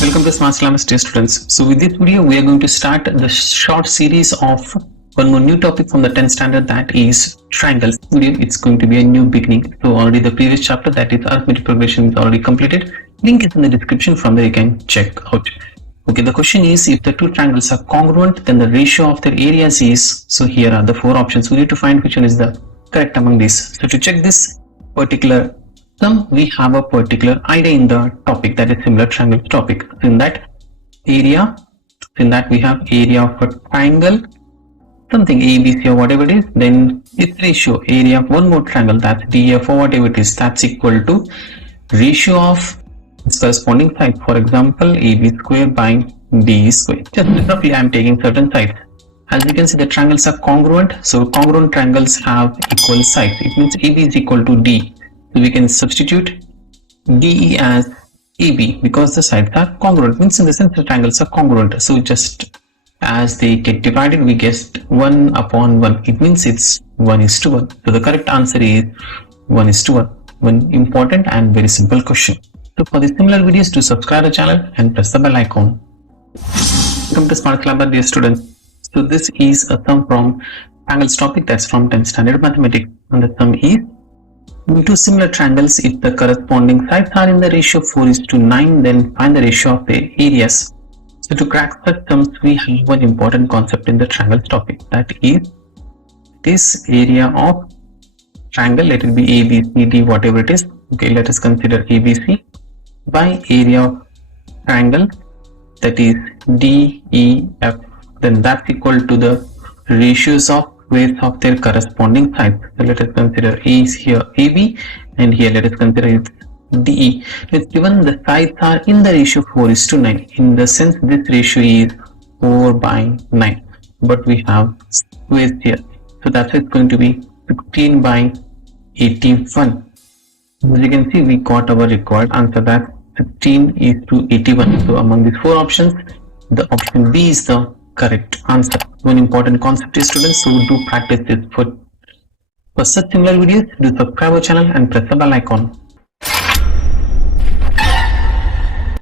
Welcome to Smart Syllabus, dear students. So with this video, we are going to start the short series of one more new topic from the 10th standard, that is triangles. Video, it's going to be a new beginning. So already the previous chapter, that is arithmetic progression, is already completed. Link is in the description, from there you can check out. Okay, the question is, if the two triangles are congruent, then the ratio of their areas is, so here are the four options. We need to find which one is the correct among these. So to check this particular sum, we have a particular idea in the topic, that is similar triangle topic. So in that area, in that we have area of a triangle, something ABC or whatever it is, then its ratio, area of one more triangle, that's DF or whatever it is, that's equal to ratio of its corresponding side. For example, AB square by DE square. Just roughly I am taking certain sides. As you can see, the triangles are congruent. So congruent triangles have equal sides. It means AB is equal to D. So we can substitute DE as AB because the sides are congruent. Means in the sense the triangles are congruent. So just as they get divided, we get 1 upon 1. It means it's 1:1. So the correct answer is 1:1. One important and very simple question. So for the similar videos, do subscribe to the channel and press the bell icon. Welcome to Smart Syllabus, dear students. So this is a sum from triangles topic, that's from 10th standard mathematics, and the sum is, in two similar triangles, if the corresponding sides are in the ratio 4:9, then find the ratio of their areas. So to crack such sums, we have one important concept in the triangles topic, that is this area of triangle, let it be ABCD, whatever it is. Okay, let us consider ABC by area of triangle, that is DEF, then that's equal to the ratios of squares of their corresponding sides. So let us consider A is here AB, and here let us consider it DE. It's given the sides are in the ratio 4:9. In the sense this ratio is 4/9, but we have squares here, so that's why it's going to be 16/81. As you can see, we got our required answer, that 16:81. So among these four options, the option B is the correct answer. One important concept is, students, so do practice this. For such similar videos, do subscribe our channel and press the bell icon.